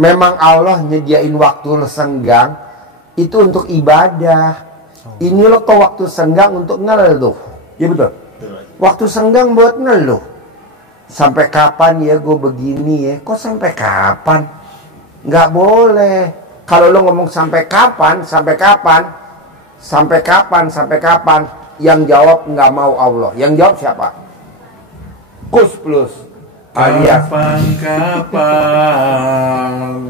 Memang Allah nyediain waktu senggang itu untuk ibadah. Ini lo ke waktu senggang untuk ngeluh. Ya betul. Waktu senggang buat ngeluh. Sampai kapan ya gue begini ya? Kok sampai kapan? Nggak boleh. Kalau lo ngomong sampai kapan, sampai kapan, sampai kapan, sampai kapan, yang jawab nggak mau Allah. Yang jawab siapa? Kus plus. Kapan-kapan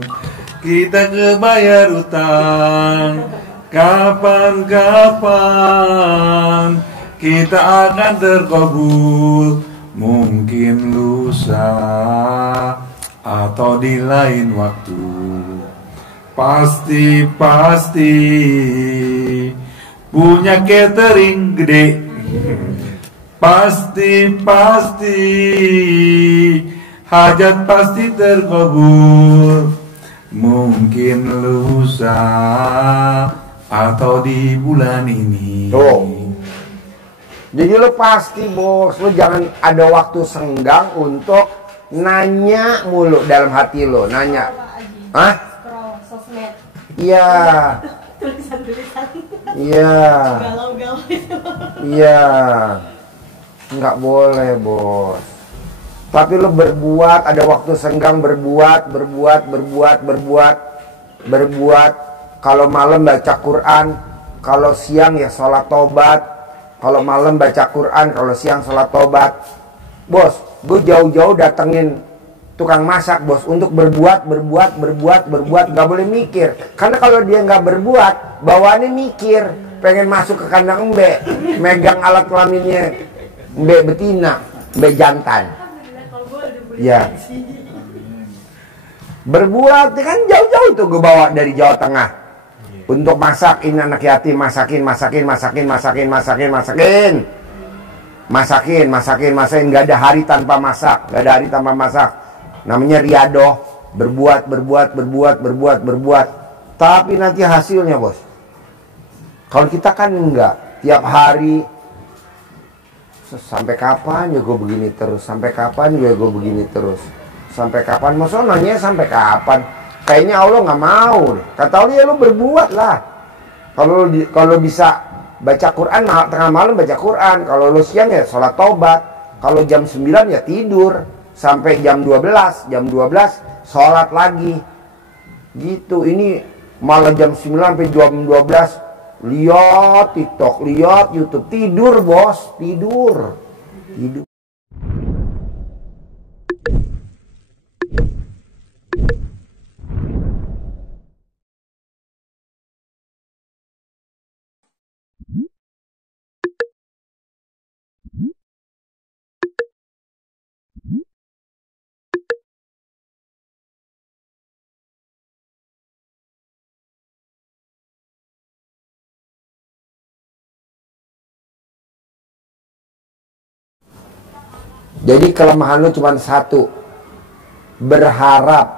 kita kebayar utang, kapan-kapan kita akan terkabul, mungkin lusa atau di lain waktu. Pasti punya catering gede. Pasti hajat pasti terkabul, mungkin lusa atau di bulan ini. Jadi lo pasti bos, lo jangan ada waktu senggang untuk nanya mulu dalam hati lo, nanya. Hah? Scroll sosmed. Iya. Tulisan-tulisan. Iya. Galau-galau itu. Iya. Nggak boleh bos. Tapi lo berbuat, ada waktu senggang berbuat. Kalau malam baca Quran, kalau siang ya sholat tobat. Kalau malam baca Quran, kalau siang sholat tobat. Bos, gue jauh-jauh datengin tukang masak bos untuk berbuat, nggak boleh mikir. Karena kalau dia nggak berbuat, bawaannya mikir, pengen masuk ke kandang embe, megang alat kelaminnya embe betina, embe jantan. Ya. Berbuat kan jauh-jauh tuh gue bawa dari Jawa Tengah untuk masak. Ini anak yatim, masakin. Nggak ada hari tanpa masak, namanya riadoh. Berbuat. Tapi nanti hasilnya bos. Kalau kita kan enggak, tiap hari. Sampai kapan ya gue begini terus? Sampai kapan ya gue begini terus? Sampai kapan? Maksudnya nanya sampai kapan? Kayaknya Allah nggak mau. Kata Allah ya lo berbuat lah. Kalau bisa baca Quran tengah malam baca Quran. Kalau lo siang ya sholat tobat. Kalau jam 9 ya tidur sampai jam 12. Jam 12 sholat lagi. Gitu. Ini malah jam 9 sampai jam 12. Lihat TikTok, lihat YouTube, tidur bos, tidur. Jadi kelemahan lu cuma satu, berharap.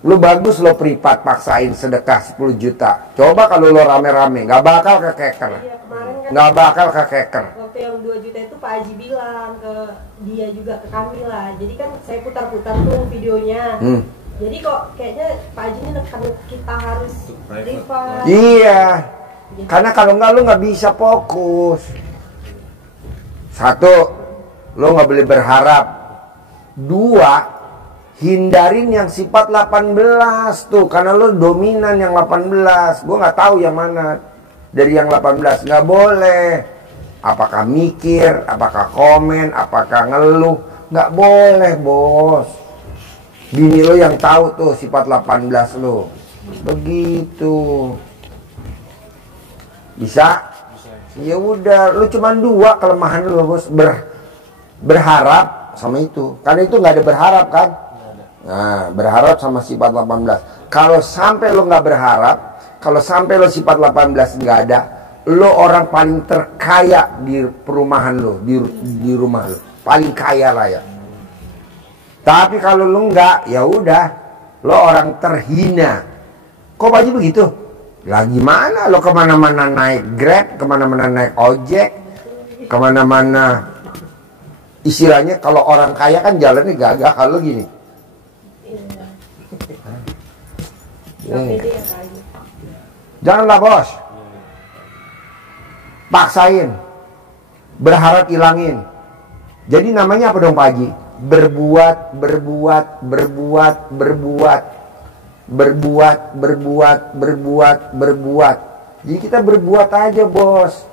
Lu bagus lo privat paksain sedekah 10 juta. Coba kalau lo rame-rame, nggak bakal kekeker. Iya, kan Nggak bakal kekeker. waktu yang 2 juta itu Pak Haji bilang ke dia juga, ke kami lah. Jadi kan saya putar-putar tuh videonya. Jadi kok kayaknya Pak Haji ini nekan kita harus privat. Iya. Karena kalau nggak lu nggak bisa fokus. Satu, lo nggak boleh berharap. Dua, hindarin yang sifat 18 tuh, karena lo dominan yang 18. Gue nggak tahu yang mana dari yang 18. Nggak boleh. Apakah mikir, apakah komen, apakah ngeluh, nggak boleh bos. Bini lo yang tahu tuh sifat 18 lo. Begitu. Bisa? Ya udah, lu cuma 2 kelemahan lu bos. Berharap sama itu, karena itu nggak ada berharap kan. Nah, berharap sama sifat 18. Kalau sampai lo nggak berharap, kalau sampai lo sifat 18 nggak ada, lo orang paling terkaya di perumahan lo, di rumah lo. paling kaya lah ya. Tapi kalau lu enggak, ya udah, lo orang terhina. Kok Pak Haji begitu? Lah gimana? Lo kemana-mana naik Grab, kemana-mana naik ojek, kemana-mana. Istilahnya kalau orang kaya kan jalannya gagah, kalau gini. Janganlah bos, paksain, berharap ilangin. Jadi namanya apa dong Pak Haji? Berbuat. Jadi kita berbuat aja bos.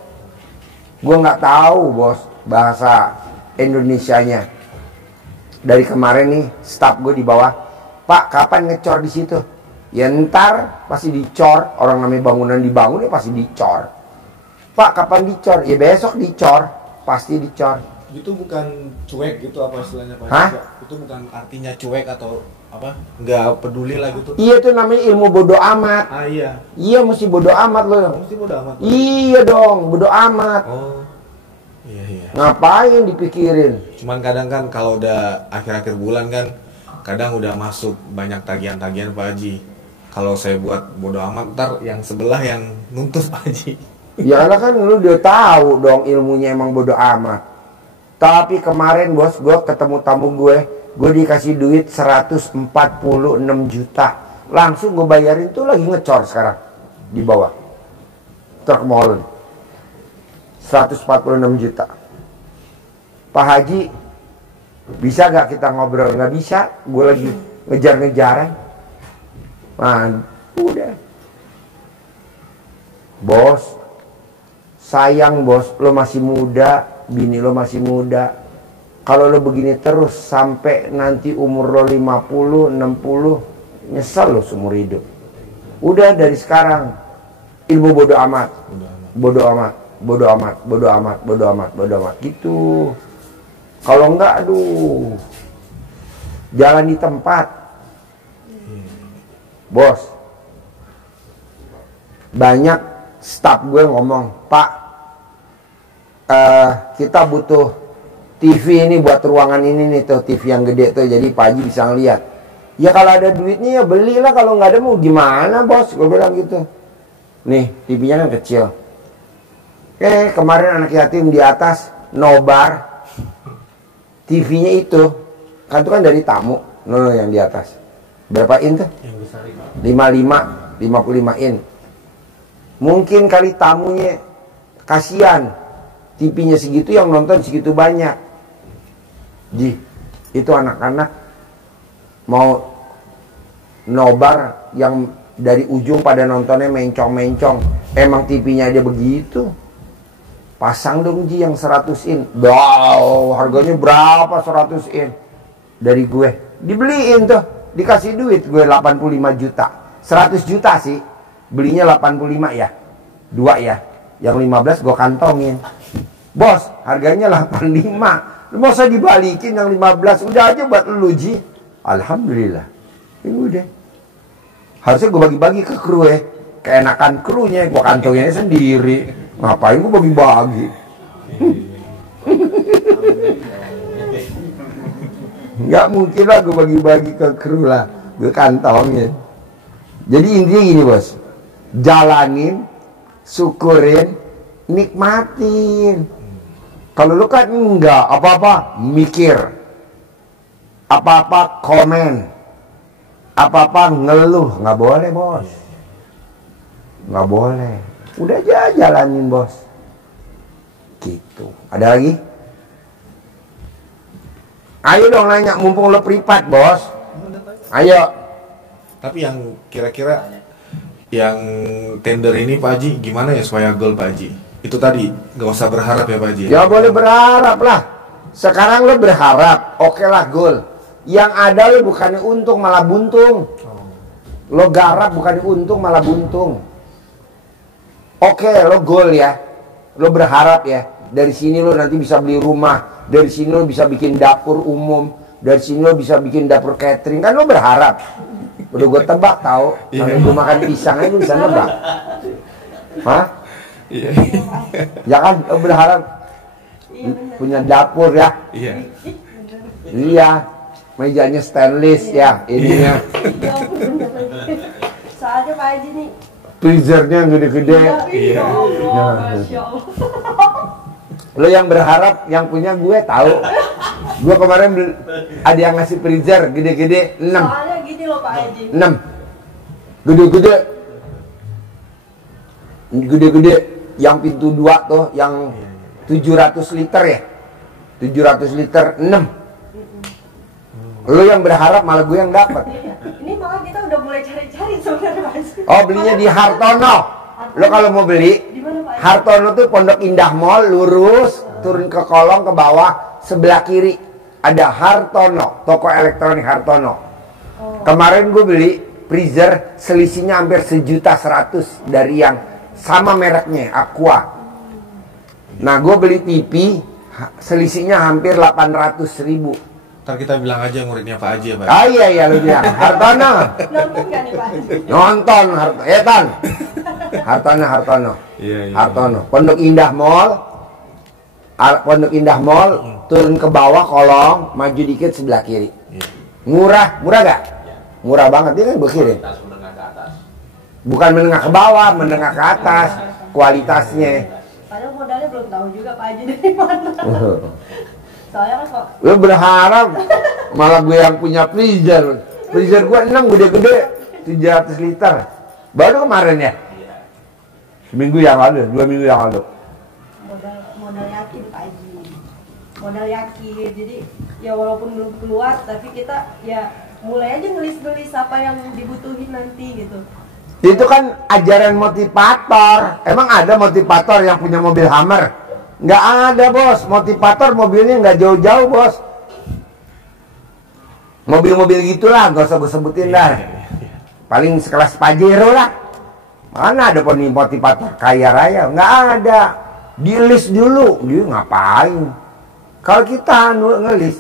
Gue nggak tahu bos bahasa Indonesianya. Dari kemarin nih staf gue di bawah, Pak kapan ngecor di situ? Ya ntar pasti dicor. Orang namanya bangunan dibangun ya pasti dicor. Pak kapan dicor? Ya besok dicor. Pasti dicor. Itu bukan cuek gitu apa istilahnya Pak? Hah? Itu bukan artinya cuek atau apa? Nggak peduli lah gitu. Iya itu namanya ilmu bodoh amat. Ah iya. Iya mesti bodoh amat loh. Mesti bodo amat. Iya dong bodoh amat. Oh. Iya. Ngapain dipikirin? Cuman kadang kan kalau udah akhir-akhir bulan kan kadang udah masuk banyak tagihan-tagihan Pak Haji. Kalau saya buat bodo amat ntar yang sebelah yang nuntut Pak Haji. Ya karena kan lu udah tahu dong ilmunya emang bodo amat. Tapi kemarin bos gue ketemu tamu gue dikasih duit 146 juta. Langsung gue bayarin tuh lagi ngecor sekarang di bawah. Truk molen 146 juta. Pak Haji bisa gak kita ngobrol? Gak bisa, gue lagi ngejar-ngejaran. Nah, udah. Bos, sayang bos, lo masih muda, bini lo masih muda. Kalau lo begini terus sampai nanti umur lo 50, 60, nyesel lo seumur hidup. Udah dari sekarang ilmu bodo amat. Bodo amat, bodo amat, bodo amat, bodo amat, bodo amat gitu. Kalau enggak aduh. Jalan di tempat. Bos, banyak staf gue ngomong, Pak, kita butuh TV ini buat ruangan ini nih tuh, TV yang gede tuh, jadi Pak Haji bisa ngeliat. Ya kalau ada duitnya ya belilah, kalau nggak ada mau gimana bos, gue bilang gitu. Nih, TV-nya kan kecil. Kemarin anak yatim di atas nobar, TV-nya itu kan dari tamu, yang di atas. Berapa in tuh? Yang besar itu. 55 in. Mungkin kali tamunya kasihan, TV-nya segitu yang nonton segitu banyak. Ji, itu anak-anak mau nobar yang dari ujung pada nontonnya mencong-mencong. Emang TV-nya aja begitu. Pasang dong Ji yang 100 in. Wow, harganya berapa 100 in? Dari gue. Dibeliin tuh. Dikasih duit gue 85 juta. 100 juta sih. Belinya 85 ya. 2 ya. Yang 15 gue kantongin. Bos, harganya 85. Lu mau saya dibalikin yang 15. Udah aja buat lu Ji. Alhamdulillah. Ini udah. Harusnya gue bagi-bagi ke kru ya. Keenakan krunya. Gue kantongin sendiri. Ngapain gue bagi-bagi. Nggak mungkin lah gue bagi-bagi ke kru lah. Gue kantongin. Jadi intinya gini bos. Jalanin, syukurin, nikmatin. Kalau lu kan enggak, apa-apa mikir. Apa-apa komen. Apa-apa ngeluh. Nggak boleh bos. Nggak boleh. Udah aja jalanin bos. Gitu. Ada lagi? Ayo dong nanya, mumpung lo privat bos. Ayo. Tapi yang kira-kira yang tender ini Pak Haji gimana ya supaya goal Pak Haji? Itu tadi gak usah berharap ya Pak Haji. Ya boleh berharap lah. Sekarang lo berharap, oke lah goal. Yang ada lo bukannya untung malah buntung. Lo garap bukannya untung malah buntung. Oke lo goal ya. Lo berharap ya. Dari sini lo nanti bisa beli rumah. Dari sini lo bisa bikin dapur umum. Dari sini lo bisa bikin dapur catering. Kan lo berharap. Udah gue tebak tau. Kalau gue makan pisang aja lo bisa nebak. Hah? Iya. Ya kan lo berharap. Iya bener. punya dapur ya. Iya. Iya, mejanya stainless ya, ininya Ya ampun bener lagi. Soalnya Pak Haji nih. freezernya yang gede-gede. Iya. Ya Allah, Ya. Masya Allah. Lo yang berharap yang punya gue tahu. Gue kemarin ada yang ngasih freezer gede-gede 6. Soalnya gini loh Pak Haji. 6. Gede-gede. Gede-gede yang pintu 2 tuh yang 700 liter ya. 700 liter 6. Lo yang berharap malah gue yang dapat. Iya. Ini malah kita udah mulai cari-cari sebenarnya Pak Haji. Oh, belinya di Hartono. Lo kalau mau beli Di mana Pak Haji? Hartono tuh Pondok Indah Mall, lurus turun ke kolong ke bawah sebelah kiri ada Hartono, toko elektronik Hartono. Kemarin gue beli freezer selisihnya hampir 1.100.000 dari yang sama mereknya Aqua. Nah gue beli TV selisihnya hampir 800.000. Ntar kita bilang aja muridnya Pak Haji ya Pak. Ah iya lu bilang Hartono. Nonton gak nih Pak Haji? Nonton Hartono. Iya, iya. Hartono. Pondok Indah Mall. Pondok Indah Mall, turun ke bawah kolong, maju dikit sebelah kiri. Murah gak? Murah banget, dia kan berkirim. Bukan menengah ke bawah, menengah ke atas, kualitasnya. Padahal modalnya belum tahu juga Pak Haji dari mana. Soalnya kan kok Lu berharap malah gue yang punya freezer. Freezer gue 6 gede-gede, 700 liter. Baru kemarin ya? Seminggu yang lalu, 2 minggu yang lalu. modal yakin Pak Haji. Modal yakin. Jadi ya walaupun belum keluar tapi kita ya mulai aja ngelis-ngelis apa yang dibutuhin nanti gitu. Itu kan ajaran motivator. Emang ada motivator yang punya mobil Hummer? Nggak ada bos. Motivator mobilnya nggak jauh-jauh bos. Mobil-mobil gitulah, nggak usah gue sebutin dah. Paling sekelas Pajero lah. Mana ada motivator kaya raya? Nggak ada. Di list dulu. Dia ngapain? Kalau kita ngelis,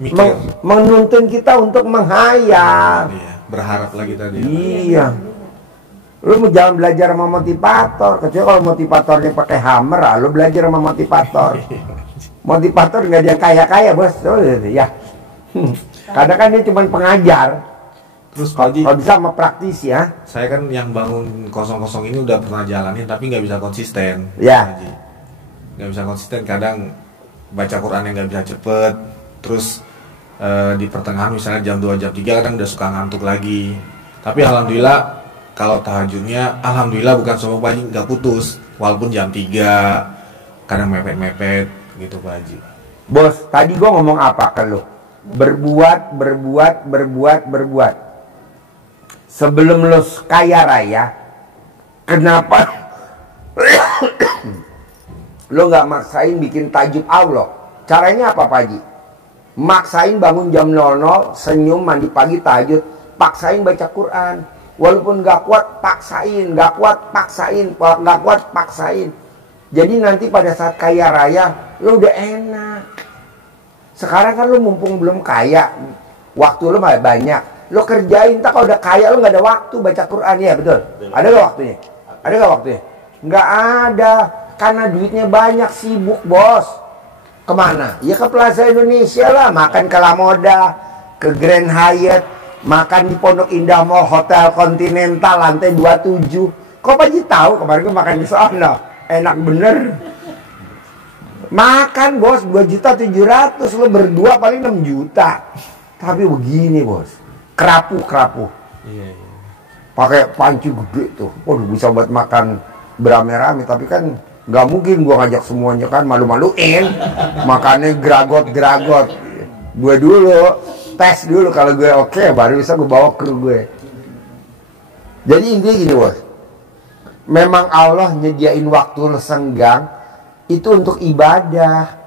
Mikir. menuntun kita untuk menghayal. Iya, berharap lagi tadi. Iya. Lu mau jangan belajar sama motivator. Kecuali kalau motivatornya pakai Hummer, lu belajar sama motivator. Motivator nggak ada yang kaya-kaya bos. Oh, ya. Kadang kan dia cuma pengajar. Terus Pak Haji, Kalau bisa sama praktisi ya. saya kan yang bangun kosong-kosong ini udah pernah jalanin tapi nggak bisa konsisten. Ya. Pak Haji. Nggak bisa konsisten, kadang baca Quran yang nggak bisa cepet. Terus di pertengahan misalnya jam 2 jam 3 kadang udah suka ngantuk lagi. Tapi alhamdulillah kalau tahajudnya alhamdulillah bukan semua Pak Haji nggak putus. Walaupun jam 3 kadang mepet-mepet gitu Pak Haji. Bos, tadi gua ngomong apa ke lu? Berbuat. Sebelum lu kaya raya, kenapa lu nggak maksain bikin tajub Allah? Caranya apa Pak Haji? Maksain bangun jam 00, senyum, mandi pagi, tahajud, paksain baca Quran. Walaupun nggak kuat, paksain, nggak kuat, paksain. Jadi nanti pada saat kaya raya, lu udah enak. Sekarang kan lu mumpung belum kaya, waktu lu malah banyak. Lu kerjain, tak kalau udah kaya lu nggak ada waktu baca Quran, ya betul? Ada nggak waktunya? Ada nggak waktunya? Nggak ada, karena duitnya banyak, sibuk bos. Kemana? Ya ke Plaza Indonesia lah, makan ke La Moda, ke Grand Hyatt, makan di Pondok Indah Mall, Hotel Continental lantai 27. Kok Pak Haji tahu kemarin gue makan di sana? Enak bener. Makan bos 2.700.000, lo berdua paling 6 juta. Tapi begini bos, kerapu. Iya. Pakai panci gede tuh. Waduh bisa buat makan berame-rame, tapi kan nggak mungkin gua ngajak semuanya kan, malu-maluin. Makannya geragot. Gue dulu tes dulu, kalau gue oke, baru bisa gue bawa kru gue. Jadi intinya gini bos, memang Allah nyediain waktu senggang itu untuk ibadah.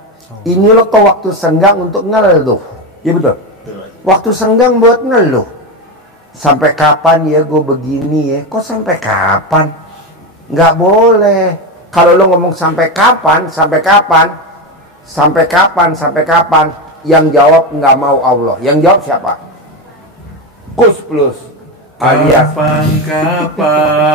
Ini lo ke waktu senggang untuk ngeluh. Ya betul. Waktu senggang buat ngeluh. Sampai kapan ya gue begini ya? Kok sampai kapan? Nggak boleh. Kalau lo ngomong sampai kapan? Yang jawab nggak mau Allah. Yang jawab siapa? Kus Plus alias Kapan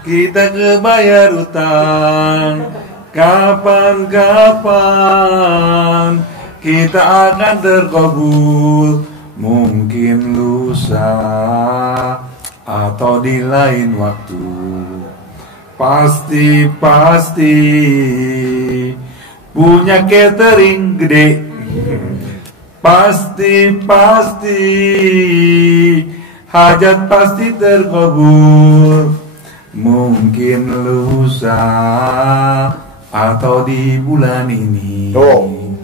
kita kebayar utang, Kapan-kapan kita akan terkabul, mungkin lusa atau di lain waktu. Pasti punya catering gede. Pasti hajat pasti terkabul, mungkin lusa atau di bulan ini. Tuh.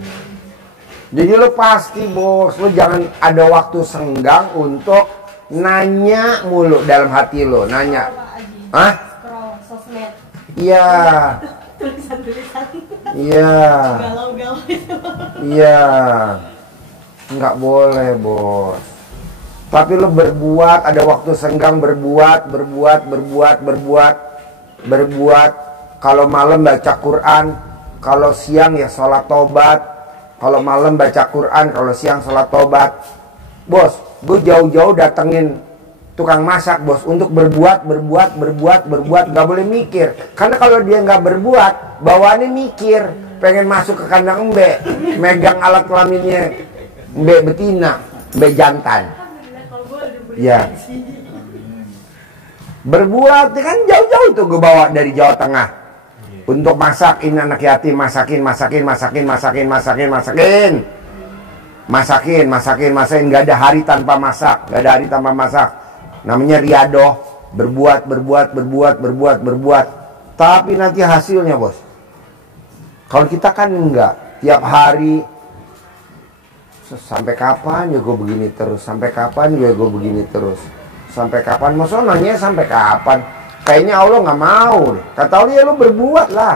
Jadi lo pasti bos, lo jangan ada waktu senggang untuk nanya mulu dalam hati lo, nanya. Hah? Scroll sosmed. Iya. Tulisan-tulisan. Iya. Galau-galau itu. Iya. Nggak boleh bos. Tapi lo berbuat, ada waktu senggang berbuat. Kalau malam baca Quran, kalau siang ya sholat tobat. Kalau malam baca Quran, kalau siang sholat tobat. Bos, gue jauh-jauh datengin tukang masak bos untuk berbuat, nggak boleh mikir. Karena kalau dia nggak berbuat, bawaannya mikir, pengen masuk ke kandang embe, megang alat kelaminnya embe betina, embe jantan. Ya. Berbuat kan jauh-jauh tuh gue bawa dari Jawa Tengah untuk masakin anak yatim, masakin, nggak ada hari tanpa masak, namanya riadoh, berbuat. Tapi nanti hasilnya bos, kalau kita kan enggak, tiap hari sampai kapan ya gue begini terus, sampai kapan maksudnya nanya sampai kapan. Kayaknya Allah nggak mau deh. Kata Allah ya lo berbuat lah.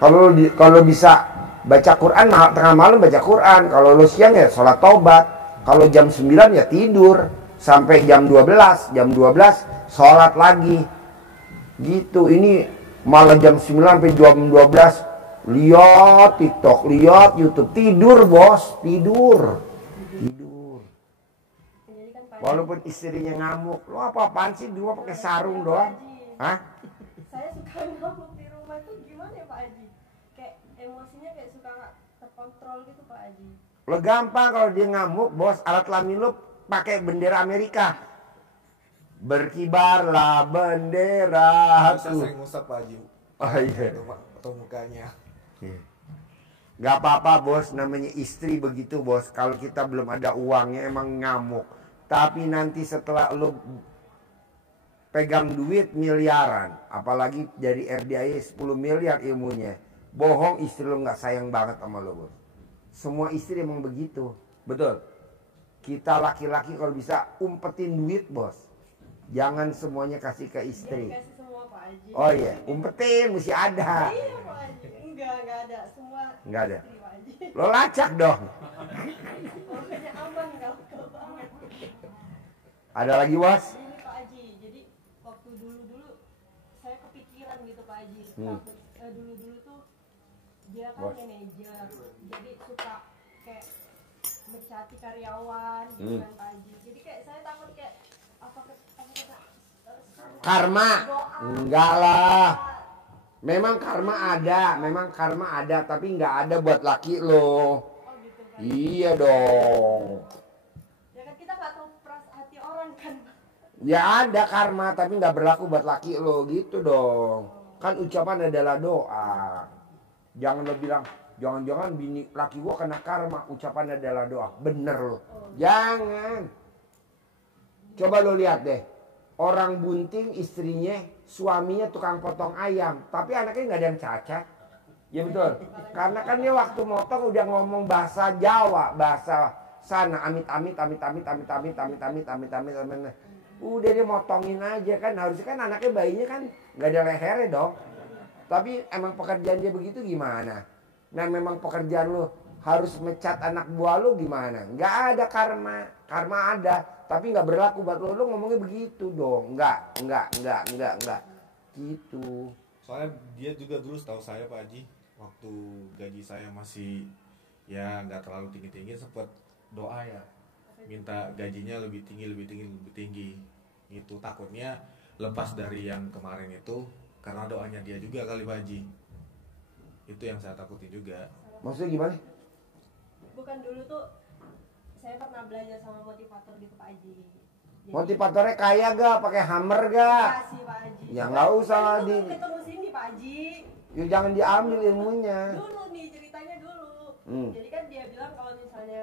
Kalau bisa baca Quran tengah malam baca Quran, kalau lo siang ya sholat tobat, kalau jam 9 ya tidur sampai jam 12 sholat lagi gitu. Ini malah jam 9 sampai jam 12 lihat TikTok, lihat YouTube, tidur bos, tidur. Walaupun istrinya ngamuk, lo apa-apaan sih dua pakai sarung doang? Hah? Saya suka ngamuk di rumah itu gimana ya Pak Haji? Kayak emosinya kayak suka nggak terkontrol gitu Pak Haji. Lo gampang kalau dia ngamuk bos, alat kelamin lo pakai bendera Amerika. Berkibarlah bendera. Bisa saya ngusap Pak Haji. Oh iya. Atau mukanya. Gak apa-apa bos, namanya istri begitu bos. Kalau kita belum ada uangnya emang ngamuk. Tapi nanti setelah lo pegang duit miliaran, apalagi dari RDI 10 miliar ilmunya, bohong istri lo nggak sayang banget sama lo bos. Semua istri emang begitu, betul. Kita laki-laki kalau bisa umpetin duit bos, jangan semuanya kasih ke istri. Kasih semua Pak Haji. Oh iya, umpetin mesti ada. Iya Pak Haji, enggak ada semua. Enggak ada. Istri, Pak Haji. Lo lacak dong. Pokoknya aman kalau banget. Ada lagi bos? Ini Pak Haji, jadi waktu dulu saya kepikiran gitu Pak Haji. Dulu tuh dia kan manajer, jadi suka kayak mencati karyawan gitu kan Pak Haji. Jadi kayak saya takut kayak apa Karma? Enggak lah. Memang karma ada, tapi nggak ada buat laki lo. Oh gitu kan. Iya dong. Ya kan kita nggak tahu hati orang kan. Ya ada karma, tapi nggak berlaku buat laki lo gitu dong. Kan ucapan adalah doa. Jangan lo bilang, jangan-jangan bini laki gua kena karma. Ucapan adalah doa. Bener lo. Jangan. Coba lo lihat deh. Orang bunting istrinya, suaminya tukang potong ayam. Tapi anaknya nggak ada yang cacat. Ya betul. Karena kan dia waktu motong udah ngomong bahasa Jawa. Bahasa sana. Amit. Udah dia motongin aja kan. Harusnya kan anaknya bayinya kan nggak ada lehernya dong. Tapi emang pekerjaan dia begitu gimana? Nah memang pekerjaan lo harus mecat anak buah lo gimana? Nggak ada karma. Karma ada. Tapi nggak berlaku buat lo ngomongnya begitu dong. Nggak. Gitu. Soalnya dia juga dulu setahu saya Pak Haji, waktu gaji saya masih ya nggak terlalu tinggi-tinggi, sempat doa ya minta gajinya lebih tinggi. Itu takutnya lepas dari yang kemarin itu karena doanya dia juga kali Pak Haji. Itu yang saya takuti juga. Maksudnya gimana? Bukan dulu tuh saya pernah belajar sama motivator gitu Pak Haji. Jadi, Motivatornya kaya gak? Pakai hammer gak? iya sih Pak Haji. Ya nggak usah Kan di. itu ketemu sini Pak Haji. Ya, jangan diambil ilmunya. Dulu nih ceritanya dulu. Jadi kan dia bilang kalau misalnya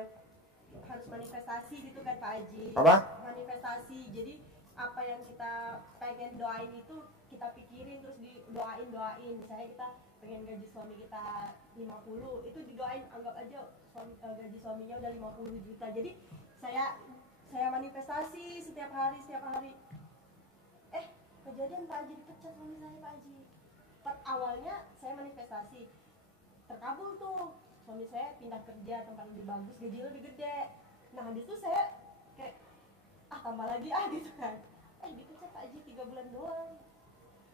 harus manifestasi gitu kan Pak Haji. Apa? Manifestasi. Jadi apa yang kita pengen doain itu kita pikirin terus doain. Misalnya kita pengen gaji suami kita 50, itu didoain, anggap aja gaji suaminya udah 50 juta. Jadi saya manifestasi setiap hari. Kejadian Pak Haji dipecat suami saya Pak Haji. Awalnya saya manifestasi, terkabul tuh, suami saya pindah kerja tempat lebih bagus, gaji lebih gede. Nah habis itu saya kayak tambah lagi gitu kan, dipecat Pak Haji 3 bulan doang.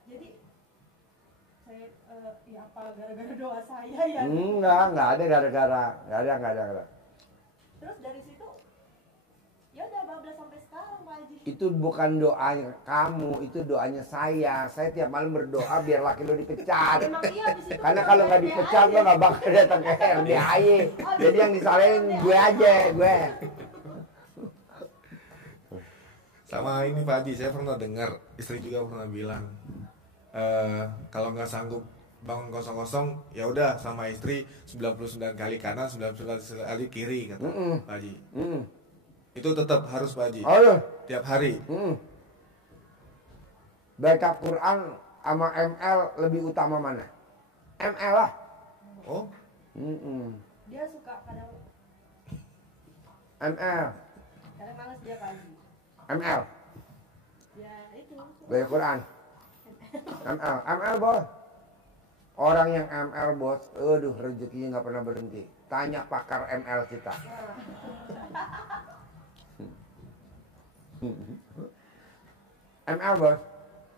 Jadi saya ya apa gara-gara doa saya ya? Enggak ada gara-gara, nggak ada. Terus dari situ ya udah bablas sampai sekarang Pak Haji. Itu bukan doanya kamu, itu doanya saya. Saya tiap malam berdoa biar laki lo dipecat. Emang iya habis itu. Karena kalau nggak dipecat lo nggak bakal datang ke RDAY. Jadi yang disalahin gue aja, gue. Sama ini Pak Haji, saya pernah dengar, istri juga pernah bilang, kalau nggak sanggup bangun kosong-kosong, ya udah sama istri 99 kali kanan, 99 kali kiri, kata Pak Haji. Itu tetap harus Pak Haji. Oh, Tiap hari. baca Quran sama ML lebih utama mana? ML lah. Oh, Dia suka kadang ML. males dia Pak Haji. ML. Ya itu. Baca Quran. ML bos. Orang yang ML bos, aduh rezekinya nggak pernah berhenti. Tanya pakar ML kita. ML bos.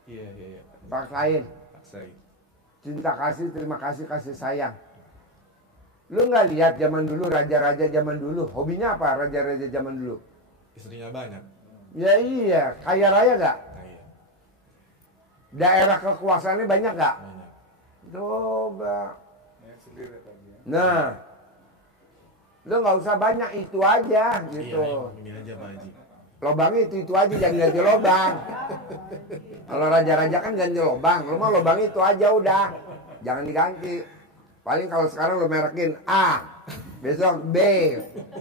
iya. Paksain. Paksain. Cinta kasih, terima kasih, kasih sayang. Lu nggak lihat zaman dulu, raja-raja zaman dulu, hobinya apa raja-raja zaman dulu? Istrinya banyak. Ya iya, kaya raya gak? Kaya. Daerah kekuasaannya banyak gak? Banyak. Coba. Nah, lu nggak usah banyak, itu aja gitu. Iya, ini aja Pak Haji. Lobangnya itu aja, jangan ganti lobang. Kalau raja-raja kan ganti lobang, lu mah lobangnya itu aja udah, jangan diganti. Paling kalau sekarang lu merekin A, besok B,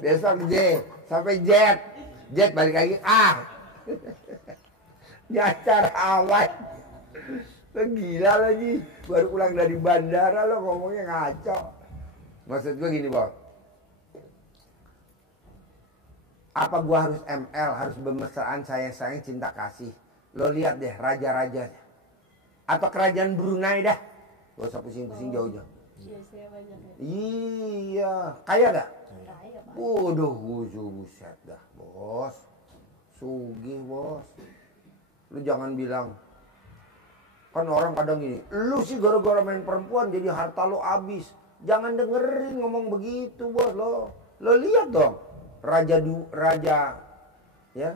besok J, sampai Z balik lagi A. Di acara awal, lu gila lagi, baru pulang dari bandara lo ngomongnya ngaco. Maksud gue gini bos, apa gua harus ML, harus bermesraan, sayang cinta kasih? Lo lihat deh raja-raja atau kerajaan Brunei dah, gak usah pusing-pusing jauh-jauh. Iya, saya banyak ya. Iya, kaya gak? Kaya Pak. Waduh, buset dah bos, sugih bos. Lu jangan bilang, kan orang kadang gini, lu sih gara-gara main perempuan jadi harta lo habis. Jangan dengerin ngomong begitu bos lo. Lo lihat dong, raja ya.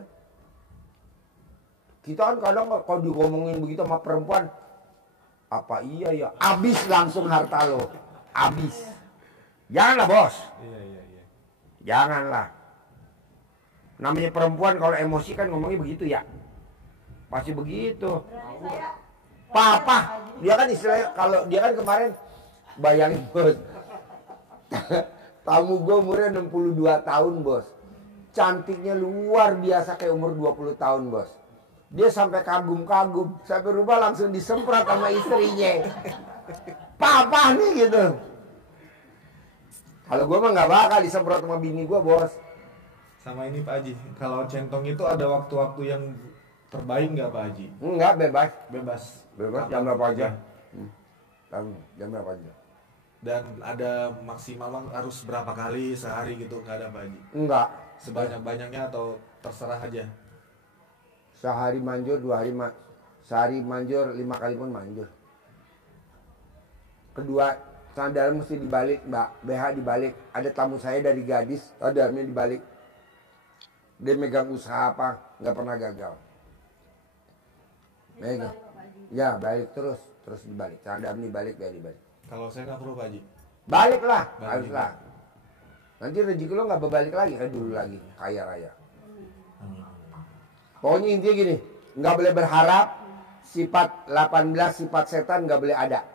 Kita kan kadang kalau diomongin begitu sama perempuan, apa iya ya, habis langsung harta lo, habis. Janganlah bos, Iya. janganlah. Namanya perempuan kalau emosi kan ngomongnya begitu ya, pasti begitu. Berarti saya Papa, dia kan istilahnya, kalau dia kan kemarin, bayangin bos, tamu gue umurnya 62 tahun bos, cantiknya luar biasa kayak umur 20 tahun bos. Dia sampai kagum-kagum, sampai rumah langsung disemprot sama istrinya. Papa nih gitu. Kalau gue mah nggak bakal disemprot sama bini gue bos. Sama ini Pak Haji, kalau centong itu ada waktu-waktu yang terbaik nggak Pak Haji? Enggak, bebas. Bebas. Jam berapa aja. Jam berapa aja. Dan ada maksimal harus berapa kali sehari gitu, nggak ada Pak Haji? Enggak. Sebanyak-banyaknya atau terserah aja? Sehari manjur, 2 hari sehari manjur, 5 kali pun manjur. Kedua, sandal mesti dibalik mbak, BH dibalik. Ada tamu saya dari Gadis, sadarnya dibalik. Dia megang usaha apa, nggak pernah gagal. Megang. Ya balik terus dibalik. Sandal dibalik, BH dibalik. Kalau saya nggak perlu Pak Haji. Baliklah, Balik haruslah. Nanti rezeki lo nggak berbalik lagi kan dulu lagi, kaya raya. Amin. Pokoknya intinya gini, nggak boleh berharap sifat 18 sifat setan nggak boleh ada.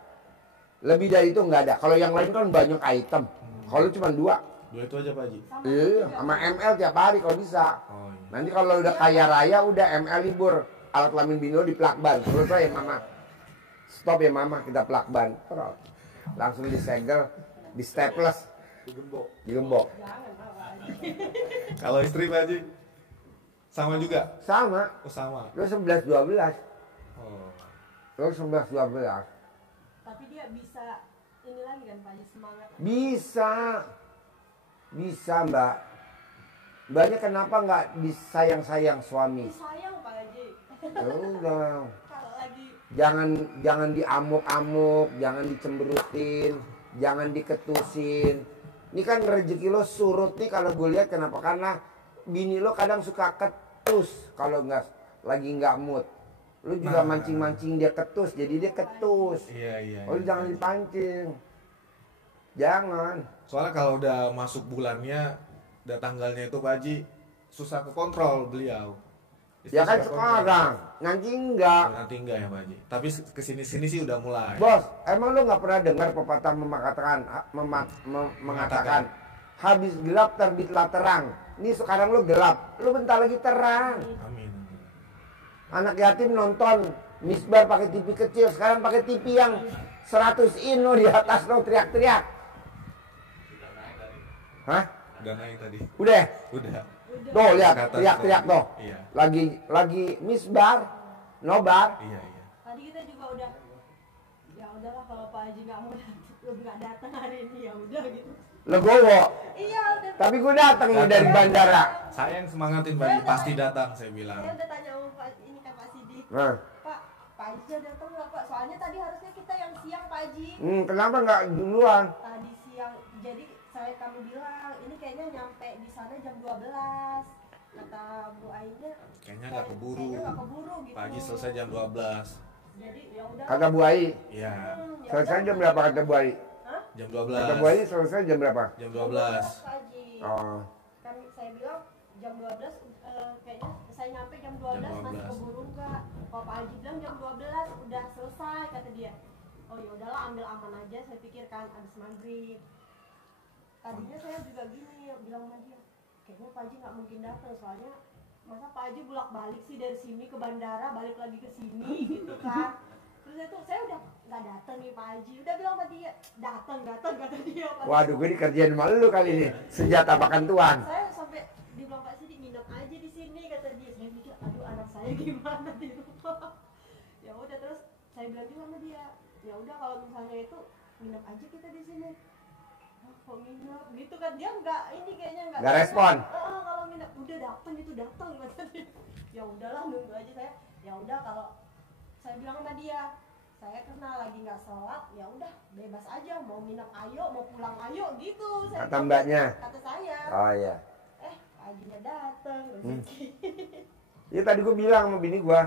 Lebih dari itu nggak ada. Kalau yang lain kan banyak item. Kalau cuma 2. 2 itu aja Pak Haji. Iya, sama ML tiap hari kalau bisa. Oh iya. Nanti kalau udah kaya raya udah ML libur. Alat kelamin bini lo diplakban. Selesai ya mama. Stop ya mama, kita plakban. Langsung disegel, di staples, digembok. Kalau istri Pak Haji sama juga? Sama. Oh sama. Lo 11 12. Oh. Lo 11 12. Tapi dia bisa ini lagi kan Pak Haji, semangat. Bisa. Bisa, Mbak. Mbaknya kenapa nggak disayang-sayang suami? Sayang Pak Haji. Ya udah. Kalau lagi Jangan diamuk-amuk, jangan dicemberutin, jangan diketusin. Ini kan rezeki lo surut nih kalau gue lihat kenapa? Karena bini lo kadang suka ketus kalau lagi nggak mood. Lo juga mancing-mancing dia ketus, jadi dia ketus. Iya. Oh, lo jangan dipancing. Jangan. Soalnya kalau udah masuk bulannya, udah tanggalnya itu Pak Haji, susah kekontrol beliau. Ya kan Istri sekarang, nanti enggak. nanti enggak ya Pak Haji. Tapi kesini-sini sih udah mulai. Bos, emang lu nggak pernah dengar pepatah mengatakan habis gelap terbitlah terang. Ini sekarang lu gelap, lu bentar lagi terang. Amin. Anak yatim nonton misbar pakai TV kecil, sekarang pakai TV yang 100 in lo di atas lo teriak-teriak. Hah? Udah naik tadi. Udah. Udah. Tuh lihat Ke atas teriak-teriak tuh. tuh. Iya. Lagi misbar, nobar. Iya. tadi kita juga udah, ya udahlah kalau Pak Haji nggak datang hari ini ya udah gitu. Legowo. Iya udah. Tapi gue datang nih dari bandara. Saya yang semangatin Pak Haji, pasti datang saya bilang. Saya udah tanya sama Pak ini kan Pak Sidi. Nah. Pak Haji udah datang nggak Pak? Soalnya tadi harusnya kita yang siang Pak Haji. Kenapa nggak duluan? Tadi siang, jadi kami bilang ini kayaknya nyampe di sana jam 12. Kata Bu Aida Kayaknya nggak keburu. Kayaknya nggak keburu gitu. Pak Haji selesai jam 12. Jadi ya udah. Kata Bu Ai. Iya. Ya Selesai udah. jam berapa kata Bu Ai? Hah? Jam Kata Bu Ai 12. selesai jam berapa? Jam 12. Pak Haji. Oh. Kan saya bilang jam 12 kayaknya saya nyampe jam 12, Jam 12. masih keburu enggak. Kalau Pak Haji bilang jam 12 udah selesai kata dia. Oh ya udahlah ambil aman aja saya pikirkan habis maghrib. Tadinya saya juga gini bilang sama dia, kayaknya Pak Haji nggak mungkin datang soalnya masa Pak Haji bolak-balik sih dari sini ke bandara balik lagi ke sini gitu kan. Terus itu saya udah nggak datang nih Pak Haji, udah bilang sama dia datang kata dia. Pak Waduh, gue dikerjain sama lu kali ini. Senjata makan tuan. saya sampai dibilang Pak Sidi nginep aja di sini kata dia. Saya mikir aduh anak saya gimana di rumah. Ya udah terus saya bilang juga sama dia, ya udah kalau misalnya itu nginep aja kita di sini. Oh, kok nginep gitu kan dia nggak ini kayaknya Nggak respon. Kalau nginep udah datang itu datang kata dia. Ya udahlah nunggu aja saya. Ya udah kalau saya bilang sama dia, saya karena lagi nggak sholat, ya udah bebas aja mau nginep ayo mau pulang ayo gitu. Saya Kata bilang, mbaknya. kata saya. Oh iya. Paginya datang rezeki. Ya tadi gue bilang sama bini gue,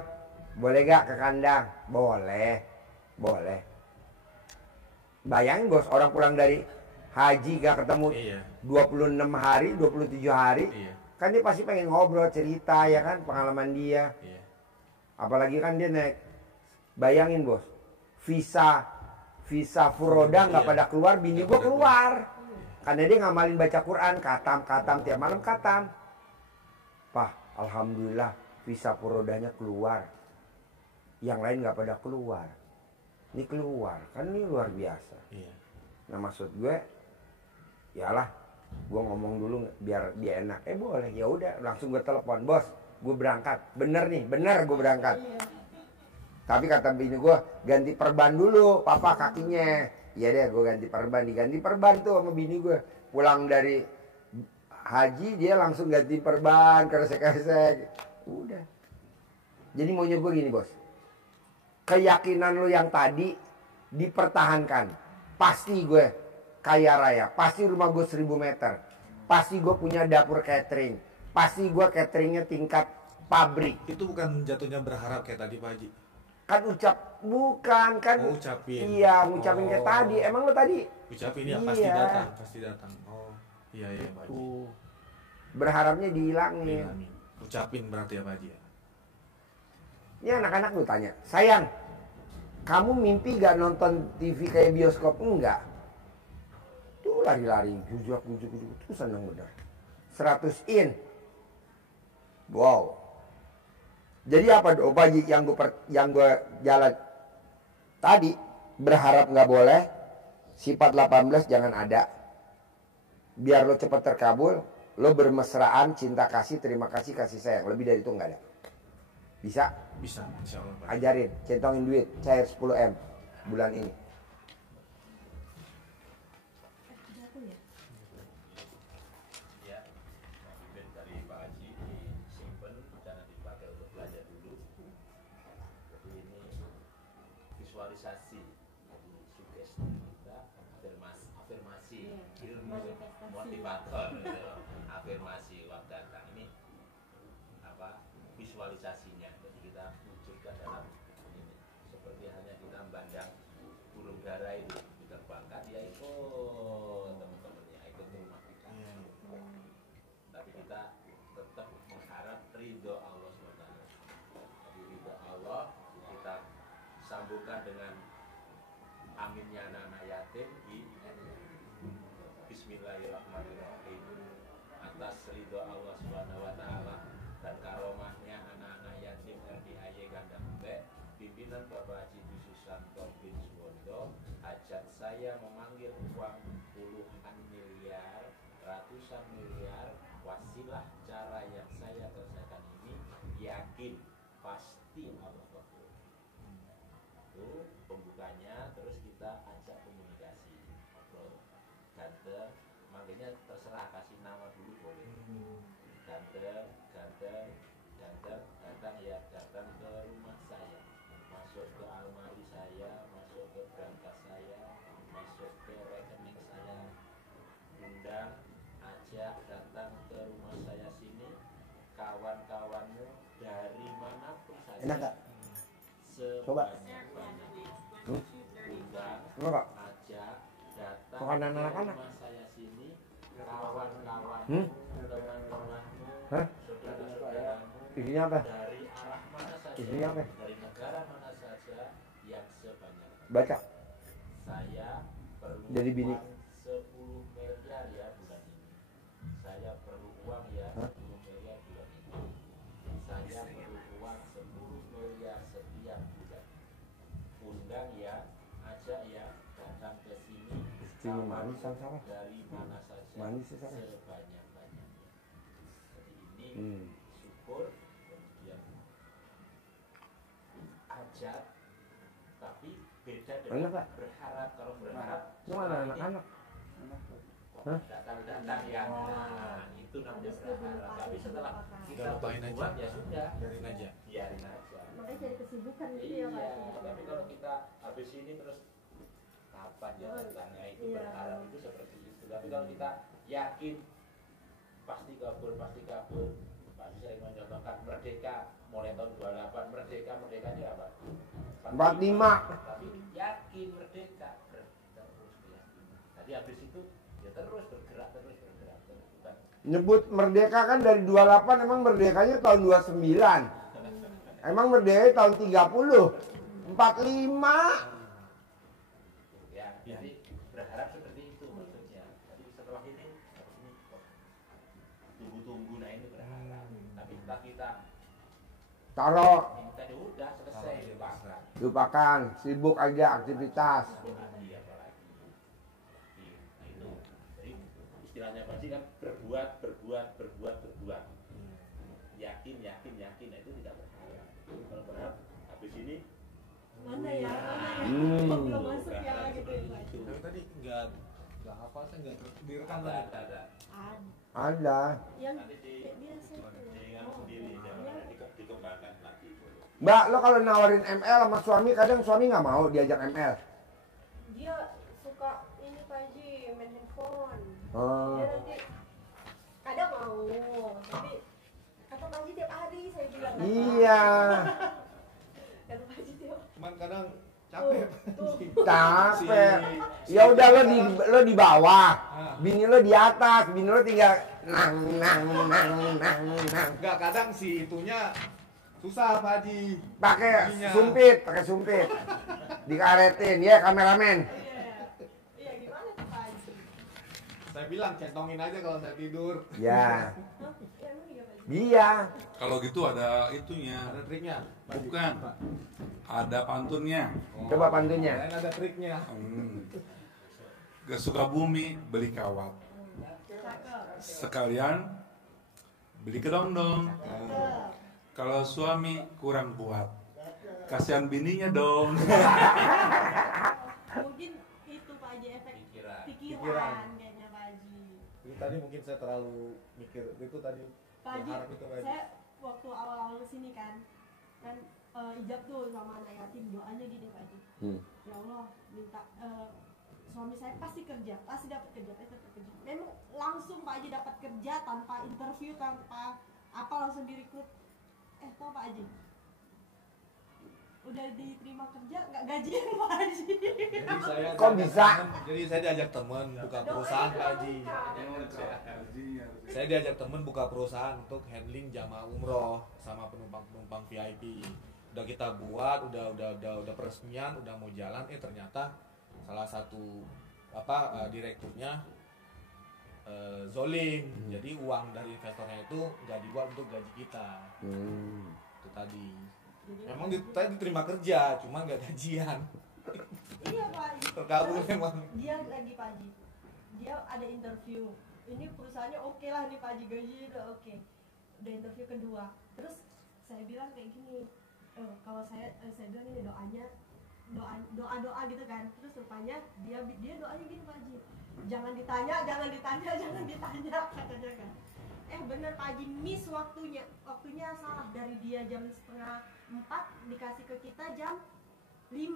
boleh gak ke kandang? Boleh. Boleh. Bayangin bos, orang pulang dari haji gak ketemu Iya. 26 hari, 27 hari. Iya. Kan dia pasti pengen ngobrol, cerita ya kan, pengalaman dia. Iya. Apalagi kan dia naik. Bayangin bos, visa furoda nggak Iya. pada keluar, bini Nggak gue pada keluar. Karena dia ngamalin baca Quran, katam tiap malam katam. Pah, alhamdulillah visa furodanya keluar. Yang lain nggak pada keluar. Ini keluar, kan ini luar biasa. Iya. Nah maksud gue, yalah, gue ngomong dulu biar dia enak. Boleh, ya udah, langsung gue telepon, bos, gue berangkat. Bener nih, bener gue berangkat. Tapi kata bini gue, ganti perban dulu, papa kakinya. Iya deh, gue diganti perban tuh sama bini gue. Pulang dari haji, dia langsung ganti perban, kresek-kresek. Udah. Jadi maunya gue gini bos, keyakinan lo yang tadi dipertahankan. Pasti gue kaya raya, pasti rumah gue 1000 meter, pasti gue punya dapur catering, pasti gue cateringnya tingkat pabrik. Itu bukan jatuhnya berharap kayak tadi Pak Haji. Kan bukan kan. Oh, ucapin. Iya, ngucapin kayak Oh. tadi. Emang lo tadi? Ucapin ya, Iya. pasti datang. Oh, iya Pak Haji. Berharapnya dihilangin. Amin. Ucapin berarti ya Pak Haji ya. Ini anak-anak lu tanya, sayang, kamu mimpi gak nonton TV kayak bioskop? Enggak. Tuh lari-lari, gujak, tuh seneng bener. 100 in. Wow. Jadi apa doa Haji yang gue jalan tadi, berharap nggak boleh, sifat 18 jangan ada. Biar lo cepat terkabul, lo bermesraan, cinta kasih, terima kasih, kasih sayang. Lebih dari itu nggak ada. Bisa? Bisa, insya Allah Pak. Ajarin, centongin duit, cair 10 M bulan ini. Ya, dokumen dari Pak Haji disimpan, jangan dipakai untuk belajar dulu. Jadi ini visualisasi, jadi sugesti kita, afirmasi, ilmu Manifestasi. motivator, gitu. Afirmasi waktu datang ini apa visualisasinya. Jadi kita wujudkan dalam ini. Seperti hanya kita memandang burung dara itu diterbangkan, ya ikut teman-temannya, ikut ke rumah kita. Tapi kita tetap mengharap ridho Allah SWT. Jadi ridho Allah kita sambungkan dengan aminnya anak-anak yatim di Bismillahirrahmanirrahim. Atas ridho Allah SWT dan karomahnya anak-anak yatim RDIY Gandambek, pimpinan Bapak Haji Susanto bin Suwondo, hajat saya memanggil uang puluhan miliar, ratusan miliar, wasilah cara yang saya kerjakan ini, yakin pasti Allah kabul. Itu pembukanya, terus kita ajak komunikasi, ngobrol, ganteng, manggilnya terserah, kasih nama dulu boleh. Ganteng, datang ya, datang ke rumah saya, masuk ke almari saya, masuk ke berangkas saya, masuk ke rekening saya, undang, ajak datang ke rumah saya sini, kawan-kawanmu dari manapun saja. Enak gak? Coba. Sebanyak-banyaknya. Undang, Enak gak? ajak datang Makanan ke anak-anak. rumah saya sini, kawan-kawan, Hmm? teman-temanmu, Hah? saudara-saudaramu Isinya apa? dari arah mana saja, Isinya apa? dari negara mana saja yang sebanyak. Baca. Saya perlu Jadi bini. uang 10 miliar ya bulan ini. Saya perlu uang ya 10 miliar bulan ini. Saya perlu uang 10 miliar setiap bulan. Undang ya, ajak ya, datang ke sini. Sini manis sama-sama. Dari mana saja, Manis sih, sama. sebanyak-banyaknya. Jadi ini syukur, kemudian ajak, tapi beda Enak, dengan Pak? berharap. Kalau berharap Itu mana anak-anak? Hah? datang ya, nah, itu namanya berharap. Tapi setelah kita Lupain aja. berbuat ya sudah, Biarin aja. biarin aja. Makanya cari kesibukan gitu ya Pak. Iya, tapi kalau kita habis ini terus kapan ya datangnya, itu Iya. berharap itu seperti itu. Tapi kalau kita yakin pasti kabul, pasti kabul. Pak sering mencontohkan merdeka mulai tahun 28, merdekanya apa? 45. Tapi yakin merdeka, terus keyakinan. Tadi habis itu ya terus bergerak terus. Bukan Nyebut merdeka kan dari 28, emang merdekanya tahun 29. Emang merdeka tahun 30. 45. ya, jadi berharap seperti itu maksudnya. Jadi setelah ini habis ini kok tunggu-tunggu, nah ini berharap. Tapi setelah kita Taruh, minta ya udah selesai, lupakan. lupakan, sibuk aja aktivitas. Apalagi. Nah, itu. Jadi istilahnya pasti kan berbuat. Yakin. Nah, itu tidak berharap. Kalau berharap habis ini Mana ya? Hmm. Belum masuk ya gitu ya Pak. Tapi tadi nggak hafal, saya nggak direkam ada. tadi. Ada. Yang Nanti kayak biasa tuh. dengan sendiri jangan dikembangkan lagi. Mbak, lo kalau nawarin ML sama suami, kadang suami nggak mau diajak ML. Dia suka ini Pak Haji, main handphone. Oh. Dia nanti kadang mau, tapi kata Pak Haji tiap hari saya bilang. Iya. Kata Pak Haji tiap capek. Ya udah lo di bawah, bini lo di atas, bini lo tinggal nang. Enggak, kadang si itunya susah Pak Haji. Pakai Bininya. sumpit. Dikaretin ya kameramen. Iya gimana tuh Pak Haji? Saya bilang centongin aja kalau saya tidur. Ya, Hah? Ya emang iya Pak Haji? dia. Kalau gitu ada itunya. Ada triknya. Pak Haji. Bukan. Ada pantunnya. Coba pantunnya. Lain ada triknya. Ke Sukabumi beli kawat. Cakep. Sekalian beli kedong-dong. Cakep. Kalau suami kurang kuat, kasihan bininya dong. Mungkin itu Pak Haji efek Pikiran. pikiran kayaknya Pak Haji. Itu tadi mungkin saya terlalu mikir itu tadi. Pak Haji, berharap itu Pak Haji. saya waktu awal-awal kesini kan ijab tuh sama anak yatim, doanya gini Pak Haji. Ya Allah, minta suami saya pasti kerja, pasti dapat kerja. Memang langsung Pak Haji dapat kerja tanpa interview, tanpa apa, langsung direkrut. Tau Pak Haji, udah diterima kerja nggak gajian Pak Haji. Jadi saya Kok bisa? Jadi saya diajak teman buka perusahaan Pak Haji. Saya diajak teman buka perusahaan untuk handling jamaah umroh sama penumpang VIP. Udah kita buat, udah peresmian, udah mau jalan, ternyata salah satu direkturnya zolim. Jadi uang dari investornya itu nggak dibuat untuk gaji kita. Itu tadi. Memang tadi diterima kerja, cuma nggak gajian. Iya Pak Haji. Terkabul memang. Dia lagi Pak Haji, dia ada interview. Ini perusahaannya oke lah nih Pak Haji, gaji udah oke. Udah interview kedua. Terus saya bilang kayak gini, kalau saya bilang ini doa gitu kan. Terus rupanya dia doanya gini Pak Haji, jangan ditanya katanya kan. Bener Pak Haji, miss waktunya salah. Dari dia jam 3:30 dikasih ke kita jam 5.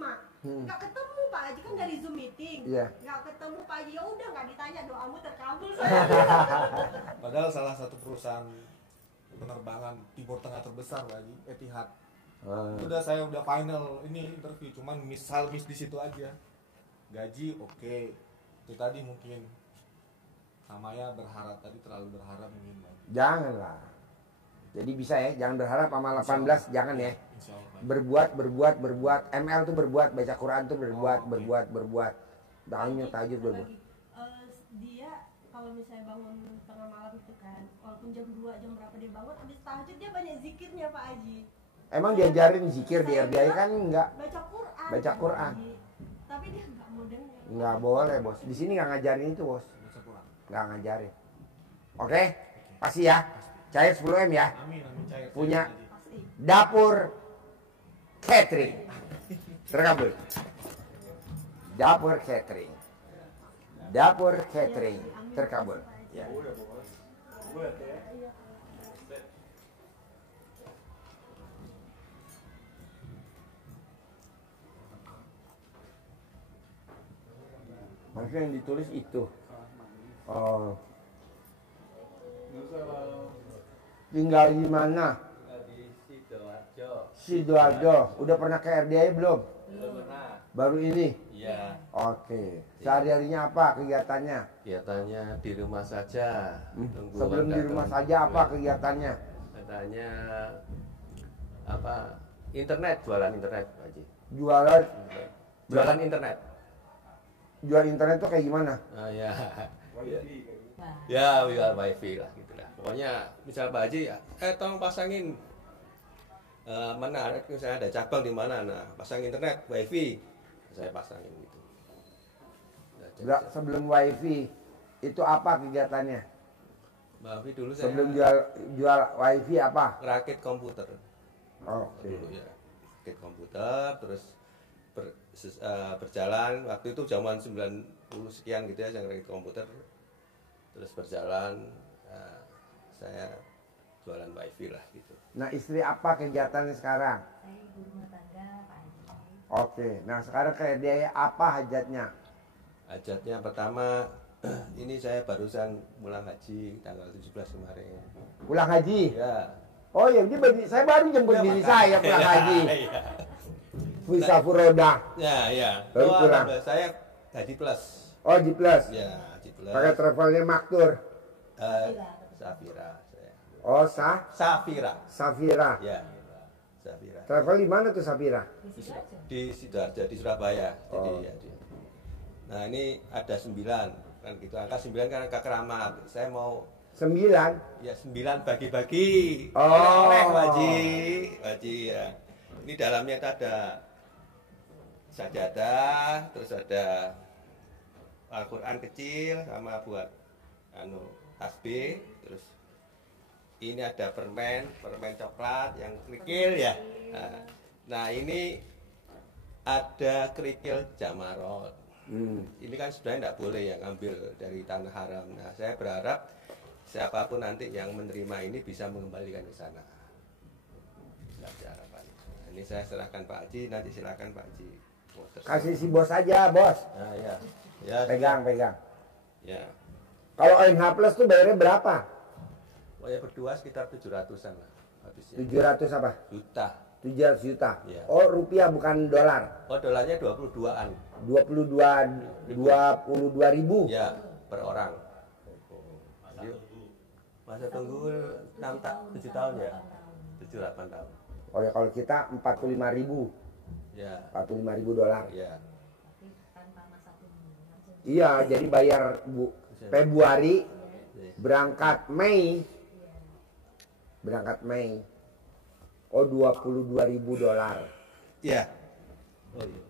Nggak ketemu Pak Haji, kan dari Zoom meeting. Iya. Nggak ketemu Pak Haji, ya udah nggak ditanya, doamu terkabul saya. Padahal salah satu perusahaan penerbangan Timur Tengah terbesar Pak Haji, Etihad. Udah saya udah final ini interview, cuman miss di situ aja. Gaji oke. Itu tadi mungkin namanya berharap, tadi terlalu berharap mungkin Pak Haji. Janganlah. Jadi bisa ya, jangan berharap sama 18, jangan ya. Insya Allah, Pak Haji. Berbuat. ML tuh berbuat, baca Quran tuh berbuat, Oh, oke. berbuat. Tahajud berbuat. Lagi, dia kalau misalnya bangun tengah malam itu kan, walaupun jam 2 jam berapa dia bangun, habis tahajud dia banyak zikirnya Pak Haji. Emang diajarin zikir di Saya RDI bilang, kan enggak? Baca Quran. Baca Pak Quran. Haji. Tapi dia nggak mau dengar. Enggak boleh, Bos. Di sini enggak ngajarin itu, Bos. Baca Quran. Enggak ngajarin. Oke? Pasti ya. Cair 10M ya. Amin cair. Punya. Pak Haji. Pasti. Dapur catering. Terkabul. Dapur catering. Dapur catering. Terkabul. Ya. Maksudnya yang ditulis itu. Oh. Tinggal di mana? Di Sidoarjo. Sidoarjo. Udah pernah ke RDI belum? Belum pernah. Baru ini? Iya. Oke. Sehari-harinya apa kegiatannya? Kegiatannya di rumah saja. Tunggu Sebelum orang di rumah datang. saja apa kegiatannya? Katanya apa? Internet, jualan internet, Pak Haji. Jualan Jualan internet. jual internet tuh kayak gimana? Ya. Ya, jual wifi lah gitu lah. Pokoknya misal Pak Haji, tolong pasangin mana misalnya ada cabang di mana, nah pasang internet wifi, saya pasangin gitu. Nah, jadi Sebelum wifi itu apa kegiatannya? wifi dulu saya Sebelum jual wifi apa? rakit komputer. Oke. Dulu ya, rakit komputer, terus berjalan waktu itu zaman 90 sekian gitu ya, saya rakit komputer, terus berjalan, saya jualan wifi lah gitu. Nah, istri apa kegiatannya sekarang? Saya ibu rumah tangga Pak Haji. Oke. Nah, sekarang ke RDI apa hajatnya? Hajatnya pertama, ini saya barusan pulang haji tanggal 17 kemarin. Pulang haji? Ya. Oh ya, saya baru jemput bini saya pulang haji. Iya. visa furoda. Ya. Baru Oh, pulang. alhamdulillah, saya gaji plus. Oh, G plus. Ya, gaji plus. Pakai travelnya Maktur. Safira saya. Oh, Safira. Safira. Ya. Safira. Travel di mana tuh Safira? Di Sidoarjo, di Surabaya. Jadi Oh. ya, nah, ini ada 9 kan gitu. Angka 9 kan angka keramat. Saya mau 9. ya 9 bagi-bagi. Oh. Oleh Waji ya. Ini dalamnya itu ada sajadah, terus ada Al-Quran kecil sama buat tasbih, terus ini ada permen coklat yang kerikil ya. Nah, ini ada kerikil jamarot. Ini kan sebenarnya tidak boleh ya ngambil dari tanah haram. Nah, saya berharap siapapun nanti yang menerima ini bisa mengembalikan ke sana. Itu harapan. Nah, ini saya serahkan Pak Haji, nanti silakan Pak Haji. Kasih si bos aja, bos. Nah, ya. Pegang. Ya. Kalau ONH Plus tuh bayarnya berapa? Oh ya, berdua sekitar 700-an lah habisnya. 700 apa? Juta. 700 juta. Iya. Oh, rupiah bukan dolar. Oh, dolarnya 22-an. 22 ribu. Ya, per orang. Masa tunggu 7 tahun ya? 7-8 tahun. Oh ya, kalau kita 45 ribu. Ya. 45 ribu dolar. Ya. Iya, jadi bayar Februari, berangkat Mei. Oh, 22 ribu dolar. Ya. Oh iya.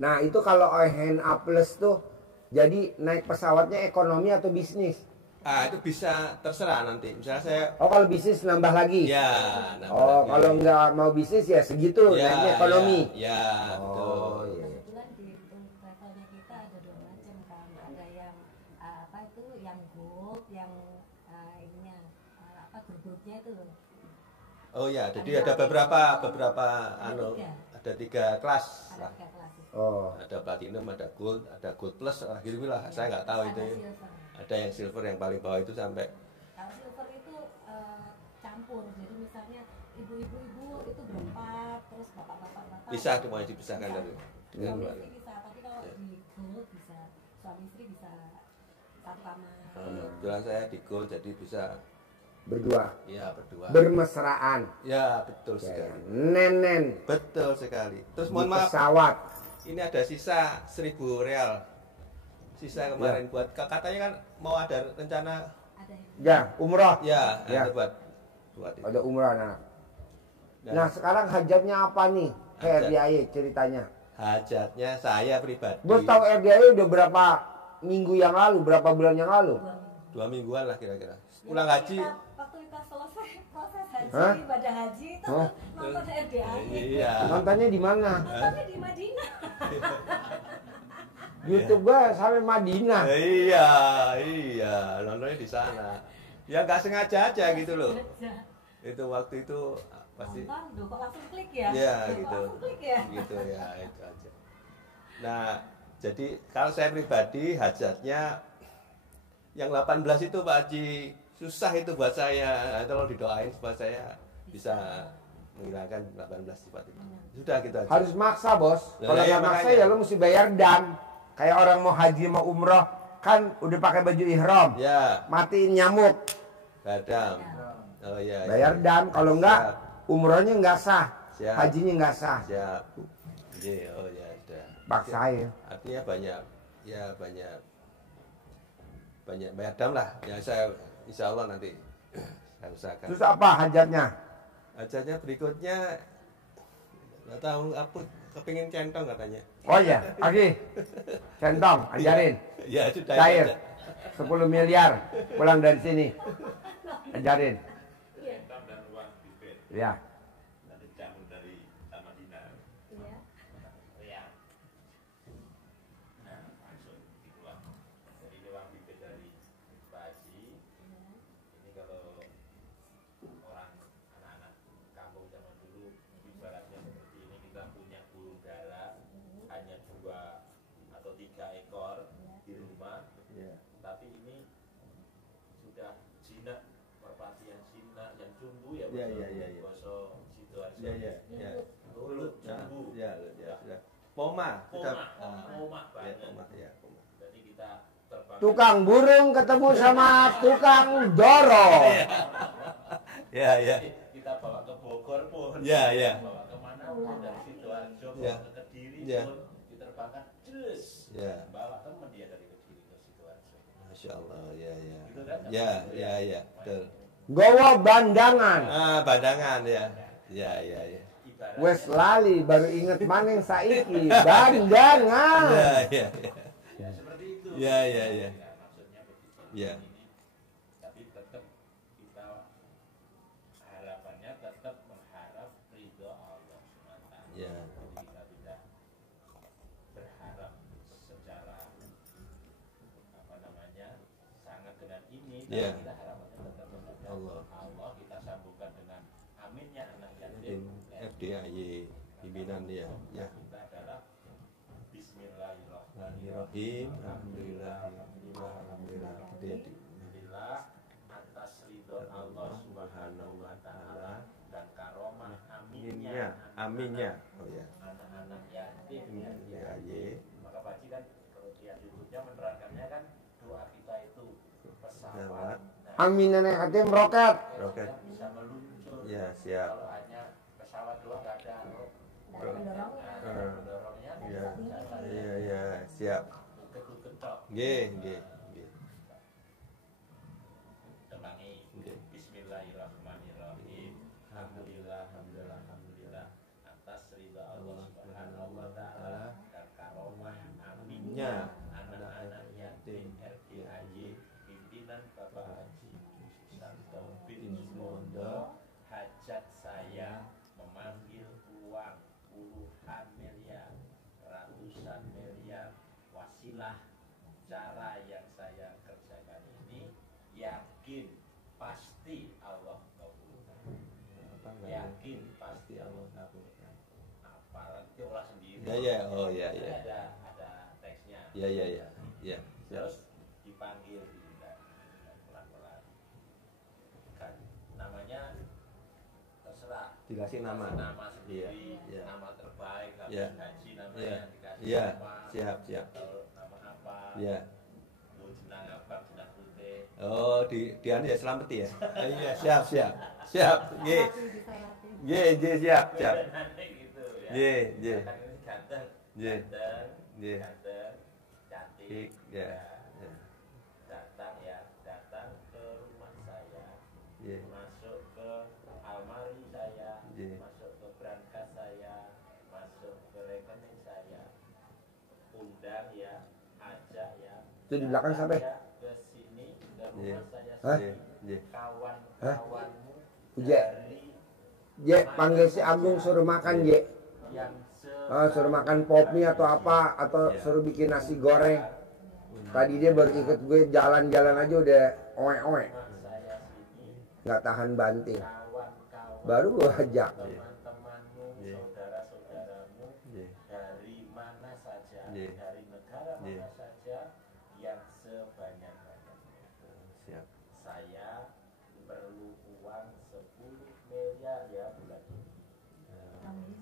Nah, itu kalau ONH Plus tuh jadi naik pesawatnya ekonomi atau bisnis? Itu bisa terserah nanti. Misalnya saya Oh, kalau bisnis nambah lagi? ya. Oh, kalau nggak mau bisnis ya segitu naiknya ekonomi. Ya, betul. Oh, iya. Kebetulan di travelnya kita ada 2 macam kan, ada yang yang gold, yang ininya grup-grupnya itu loh. Oh ya, jadi ada beberapa ada 3 kelas Ada lah. 3 kelas itu. Oh, Ada platinum, ada gold plus, gitu lah. Saya nggak tahu itu. Ada silver. Ada yang silver yang paling bawah itu sampai Kalau silver itu campur, jadi misalnya ibu-ibu itu berempat, terus bapak-bapak bisa semuanya dipisahkan dari suami istri bisa, tapi kalau di gold bisa suami istri bisa satu kamar. Kebetulan saya di gold jadi bisa berdua. ya berdua. Bermesraan. Ya, betul Ya, sekali. nenen Betul sekali. Terus di mohon maaf, pesawat. ini ada sisa 1.000 real. Sisa kemarin buat katanya kan mau ada rencana Ada yang Ya, umroh. ya, Ya. ada buat itu. Ada umroh nah. Nah, Nah, sekarang hajatnya apa nih? Hajat. RDIY ceritanya. hajatnya saya pribadi Bos tahu RDIY udah berapa minggu yang lalu, berapa bulan yang lalu? 2 mingguan lah kira-kira. Pulang haji. Waktu kita selesai proses haji, Hah? ibadah haji itu Hah? nonton RDIY. Iya. Nontonnya di mana? Nontonnya di Madinah. YouTube gua sampai Madinah. Iya, nontonnya di sana. Ya nggak sengaja aja gitu loh. Aja. Itu waktu itu pasti Nonton, loh, kok langsung klik ya? ya Loh, kok gitu. langsung klik ya? Gitu ya, itu aja. Nah, jadi kalau saya pribadi hajatnya yang 18 itu Pak Haji susah itu buat saya. Nah, tolong didoain supaya saya bisa menghilangkan 18 sifat itu. Sudah gitu aja. Harus maksa, Bos. Nah, Kalau iya, nggak maksa makanya. ya lu mesti bayar dan. Kayak orang mau haji mau umroh kan udah pakai baju ihram. Ya, Matiin nyamuk. kadang. Oh iya. Bayar iya. dan kalau enggak Siap. umrohnya nggak sah. Siap. Hajinya nggak sah. Siap. Iya, oh ya sudah. Paksain. Artinya banyak banyak dam lah. Ya saya insya Allah nanti saya usahakan. Terus apa hajatnya? Hajatnya berikutnya nggak tahu apa kepingin centong katanya. Oh iya, Aki. Centong, ajarin. Ya sudah. Cair. itu aja. 10 miliar pulang dari sini. Ajarin. Centang dan uang bibit Ya. nanti campur dari Madinah. Iya. Ya. Nah, langsung dikeluar. Jadi ini uang bibit dari Pak Haji. Ini kalau orang anak-anak kampung zaman dulu ibaratnya seperti ini, kita punya burung dara hanya 2 atau 3 ekor di rumah, Ya. tapi ini sudah jinak, merpati yang jinak, yang jumbo ya, Ya, ya, ya, ya. Boso Sidoarjo. Ya, ya, ya. Lulut, Nah, jumbo. ya, Poma. Kita Poma ya, banget. poma ya, poma. Jadi kita terbang. Tukang burung ketemu sama tukang dorong. Ya, ya. Kita bawa ke Bogor pun. Ya, ya. Bawa kemana pun dari Sidoarjo Ya. bawa ke Kediri Ya. pun diterbangkan. Cus. Ya. Bawa teman dia dari Kediri ke Sidoarjo. Masya Allah, ya, ya. Gitu kan? Ya, ya, ya. Betul. Gowo bandangan. Pandangan ya. Ya, ya, ya. Ibaratnya Wes lali baru inget maning saiki bandangan. Ya, ya, ya. ya seperti itu. Ya, ya, ya. Maksudnya begitu. Ya. Tapi tetap kita harapannya tetap mengharap ridho Allah SWT. Ya. Jadi kita tidak berharap secara apa namanya sangat dengan ini. Ya. Tapi kita harapannya tetap kepada Allah. Allah. Kita sambungkan dengan aminnya anak yatim. Tim FDIY pimpinan dia. Ya. Kita adalah Bismillahirrahmanirrahim. Bismillahirrahmanirrahim. Alhamdulillah. Alhamdulillah. Alhamdulillah atas ridho Allah Subhanahu wa taala dan karomah aminnya. Aminnya. Oh ya. Anak-anak yatim yang FDIY. maka Pak Haji kan kalau lihat YouTube-nya menerangkannya kan doa kita itu pesawat. Nah, Amin nenek hatim roket. Roket. kita bisa meluncur. Ya, siap. Kalau hanya pesawat doang nggak ada pendorongnya. pendorongnya. Ya. Iya, ya, siap. Uket-uket tok. G, G, G. Temangi. Oke. Bismillahirrahmanirrahim. Alhamdulillah, alhamdulillah, alhamdulillah. Atas ridha Allah Subhanahu wa taala dan karomah aminnya anak-anak yatim RDIY pimpinan Bapak Haji Susanto bin Sumondo, hajat saya memanggil uang puluhan miliar, ratusan miliar, wasilah cara yang saya kerjakan ini yakin pasti Allah kabulkan. Yakin pasti Allah kabulkan. Apalagi olah sendiri. Ya, ya, oh ya, Ini ya. ada teksnya. Ya, ya, ya. Ya. Terus dipanggil diundang pelan-pelan. Kan namanya terserah. Dikasih nama. Nama sendiri, Iya, iya. nama terbaik, habis Iya. haji namanya Iya. dikasih Iya. nama. Siap, siap. Atau nama apa? Ya. Lu jenang abang, jenang putih. Oh, di anu ya selamati ya. Iya, siap, siap. Siap. G. G, G siap, siap. Nanti gitu ya. G, G. Kan ini ganteng. G. Ganteng. G. Ganteng. Cantik. Ik, ya. Ya. Datang ya, datang ke rumah saya. Iya. Masuk ke almari saya, Iya. masuk ke berangkas saya, masuk ke rekening saya, undang ya, ajak ya. Itu di belakang Datang sampai. ya ke sini ke rumah Iya. saya Hah? Iya. sini. Iya. Kawan-kawanmu Uje. dari Je, panggil si Agung suruh makan Je. yang Suruh makan pop mie atau apa, atau Iya. suruh bikin nasi goreng. Tadi dia baru ikut gue jalan-jalan aja udah oe-oe, saya sini, nggak tahan banting. kawan-kawan Baru gue ajak. teman-temanmu, Iya. saudara-saudaramu Iya. dari mana saja, Iya. dari negara Iya. mana saja yang sebanyak-banyaknya. Siap. Saya perlu uang 10 miliar ya bulan ini.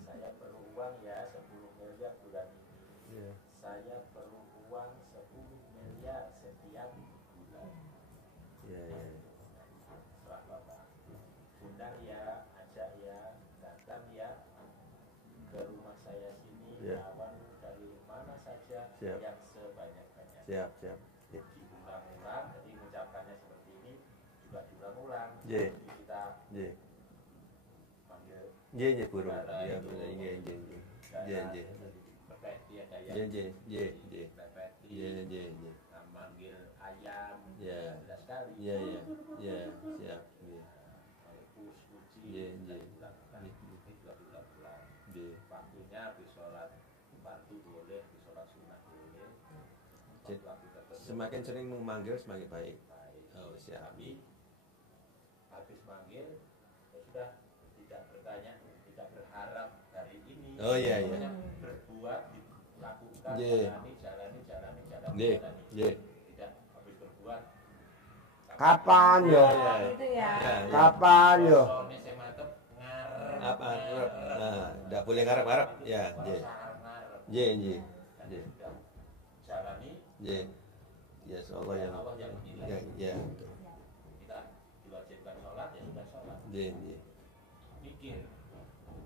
Saya perlu uang ya 10 miliar bulan ini. Iya. Saya perlu uang 10 miliar setiap bulan. Iya, iya. Serah Bapak. Undang ya, ajak ya, datang ya ke rumah saya sini, Ya. kawan dari mana saja Siap. yang sebanyak-banyaknya. Siap, siap. Iya. Diulang-ulang, jadi mengucapkannya seperti ini juga diulang-ulang. Ya. Jadi kita Iya. panggil Iya, iya, burung. Darah Iya, itu. benar. Iya, iya, iya. Iya, iya. pepeti ada yang Iya, iya, iya, iya. pepeti, Iya, iya, iya. manggil ayam, Iya. jelas sekali. Iya, iya. Iya, siap. Iya. Kalau kuci, Iya, iya. dilakukan. Iya. Ini juga dilakukan. Iya. Waktunya habis sholat fardu boleh, habis sholat sunnah boleh. Jadi, Waktu tertentu semakin sering memanggil semakin baik. baik. Oh, siap. Tapi habis manggil ya sudah tidak bertanya, tidak berharap hari ini. Oh, iya, iya. Pokoknya berbuat, dilakukan, Iya. jalani. Iya, iya. Tidak habis berbuat. Kapan yo? Iya. Gitu ya. Ya, ya. Kapan yo? Sone sing mantep ngarep. Apa? Nah, enggak boleh ngarep-ngarep. Ya, iya. Ngarep. Nggih, nggih. Dan Nggih. sudah jalani Nggih. Ya, Allah yang Allah yang menilai. ya. Kita diwajibkan sholat ya sudah sholat. Nggih, nggih. Mikir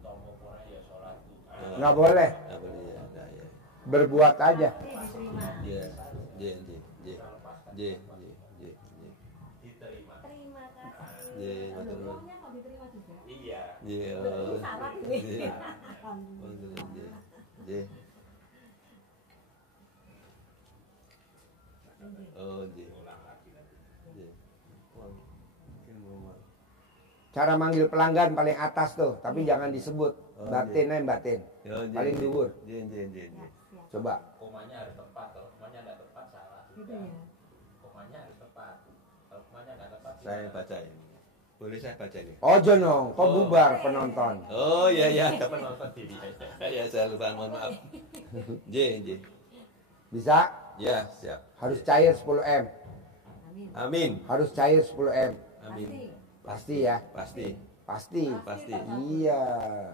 tombol pora ya sholat tuh. Nggak boleh. Nggak boleh ya. Nah, ya. Berbuat aja. Diterima. Nggih. Nggih, nggih. Nggih. Nggih, nggih, nggih, nggih. Diterima. Terima kasih. Nggih, Aduh, betul. uangnya kok diterima juga? Iya. Nggih. Ini syarat ini. Nggih. Alhamdulillah. Nggih. Nggih. Oh, nggih. Nggih. Wah, mungkin mau. Cara manggil pelanggan paling atas tuh, tapi jangan disebut. Oh, Batin aja batin. Ya, nggih, Paling nggih. dhuwur. Nggih, nggih, nggih, nggih. Siap. Coba. Komanya harus tepat. Kalau komanya nggak tepat salah. Gitu Sudah. ya. Komanya harus tepat. Kalau komanya nggak tepat. Saya gimana? baca ini. Boleh saya baca ini? Ojo dong, kok Oh. bubar penonton. Oh, iya, iya. Dapat nonton TV. Ya, saya lupa, mohon maaf. Nggih, nggih. Bisa? Ya, siap. Harus cair 10M. Amin. Amin. Harus cair 10M. Amin. Pasti ya? Pasti. Pasti. Pasti. Iya.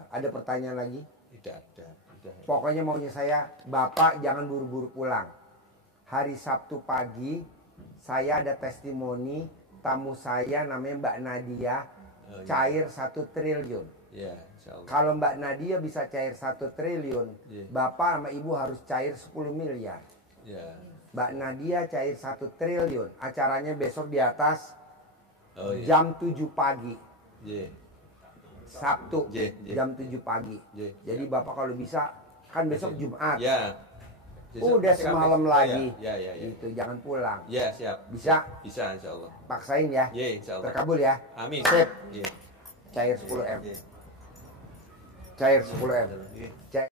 Ada pertanyaan lagi? Tidak ada. Tidak. Pokoknya maunya saya, Bapak jangan buru-buru pulang. Hari Sabtu pagi, saya ada testimoni tamu saya namanya Mbak Nadia, Oh, iya. cair 1 triliun. Ya, insyaallah. Kalau Mbak Nadia bisa cair 1 triliun, Iya. Bapak sama Ibu harus cair 10 miliar. Ya. Mbak Nadia cair 1 triliun. Acaranya besok di atas Oh, iya. jam 7 pagi. Iya. Sabtu Iya, iya. jam 7 pagi. Iya. Jadi Bapak kalau bisa, kan besok Jumat. Ya. Udah semalam lagi. Ya, ya, ya. Gitu, jangan pulang. Ya, siap. Bisa? Bisa, insyaallah. Paksain ya. Ya, insyaallah. Terkabul ya. Amin. Sip. Ya. Cair 10M. Ya. Cair 10M. Ya. Cair